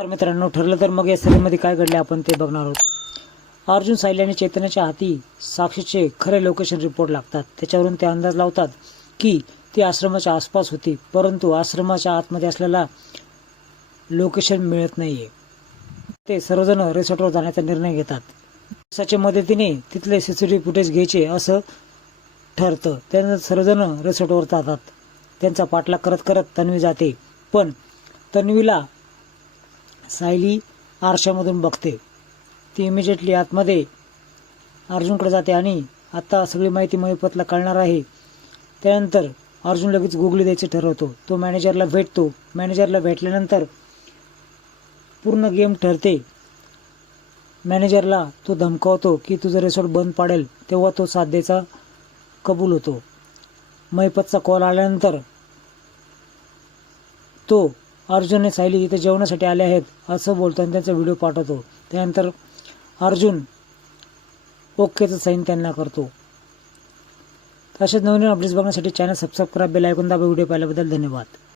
तर मित्रांनो ठरलं तर मग या सिनेमध्ये काय घडले आपण ते बघणार आहोत. अर्जुन सायली आणि चैतन्याच्या हाती साक्षीचे खरे लोकेशन रिपोर्ट लागतात. त्याच्यावरून ते अंदाज लावतात की ती आश्रमाच्या आसपास होती परंतु आश्रमाच्या आतमध्ये असलेला लोकेशन मिळत नाहीये. ते सर्वजण रिसॉर्टवर जाण्याचा निर्णय घेतात. पोलिसाच्या मदतीने तिथले सीसीटीव्ही फुटेज घ्यायचे असं ठरतं. त्यानंतर सर्वजण रिसॉर्टवर जातात. त्यांचा पाठलाग करत करत तन्वी जाते. पण तन्वीला सायली आरशामधून बघते. ती इमिजिएटली आतमध्ये अर्जुनकडे जाते आणि आत्ता सगळी माहिती महिपतला कळणार आहे. त्यानंतर अर्जुन लगेच गुगली द्यायचं ठरवतो. तो मॅनेजरला भेटतो. मॅनेजरला भेटल्यानंतर पूर्ण गेम ठरते. मॅनेजरला तो धमकावतो की तुझं रिसॉर्ट बंद पाडेल. तेव्हा तो साथ द्यायचा कबूल होतो. महिपतचा कॉल आल्यानंतर तो अर्जुन आणि सायली इथे जेवणासाठी आले आहेत असं बोलतो आणि त्यांचा व्हिडिओ पाठवतो. त्यानंतर अर्जुन ओकेचं साईन त्यांना करतो. अशाच नवीन अपडेट्स बघण्यासाठी चॅनल सबस्क्राईब बेल ऐकून दाबा व्हिडिओ पाहिल्याबद्दल धन्यवाद.